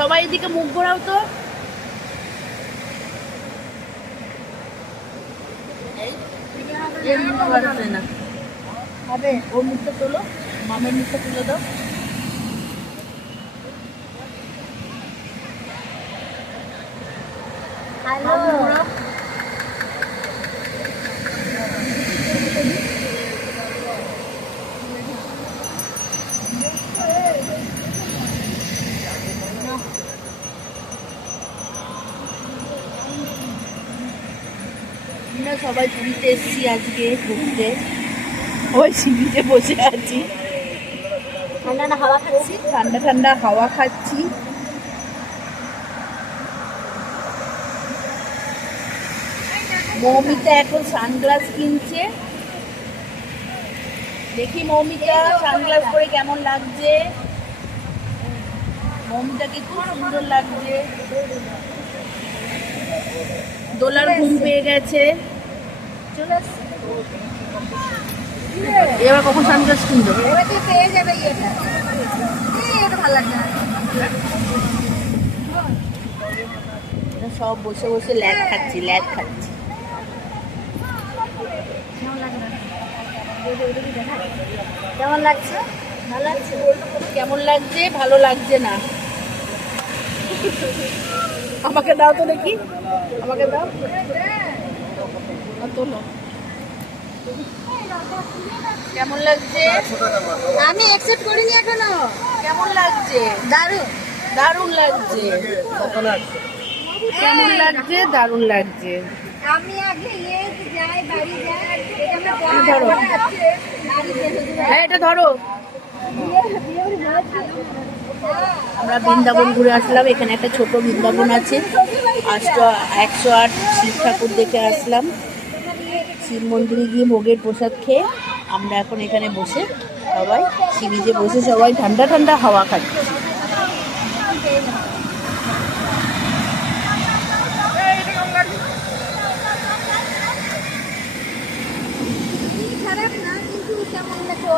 সবাই এদিকে মুখ ঘোরাও তো। না হবে, ওর মুখটা তোলো, মামের মুখটা তুলে দাও। হ্যালো, আমরা সবাই পুরীতে এসেছি আজকে ঘুরতে। ওই সিঁড়িতে বসে আছি, ঠান্ডা ঠান্ডা হাওয়া খাচ্ছি, ঠান্ডা ঠান্ডা হাওয়া খাচ্ছি। মৌমিতা এখন সানগ্লাস কিনছে। দেখি মৌমিতা সানগ্লাস পরে কেমন লাগছে। মৌমিতাকে খুব সুন্দর লাগছে। দোলার ঘুম পেয়ে গেছে। এবার কখন সানগ্লাস কিনবো? পেয়ে যাবে। এটা ভালো লাগছে না। সব বসে বসে ল্যাদ খাচ্ছি। কেমন লাগছে? ভালো লাগছে। কেমন লাগছে? ভালো লাগছে না। আমাকে দাও তো দেখি, আমাকে দাও। তোলো, কেমন লাগছে? আমি অ্যাকসেপ্ট করিনি এখনো। কেমন লাগছে? দারুণ দারুণ লাগছে। কেমন লাগছে? দারুণ লাগছে। আমি আগে যাই, বাড়ি যাই, ধরো, হ্যাঁ এটা ধরো। আমরা বৃন্দাবন ঘুরে আসলাম। এখানে একটা ছোট বৃন্দাবন আছে। 108 শিব ঠাকুর দেখে আসলাম। শিব মন্দিরে গিয়ে ভোগের প্রসাদ খেয়ে আমরা এখন এখানে বসে সবাই সি বিচে বসে সবাই ঠান্ডা ঠান্ডা হাওয়া খাচ্ছি।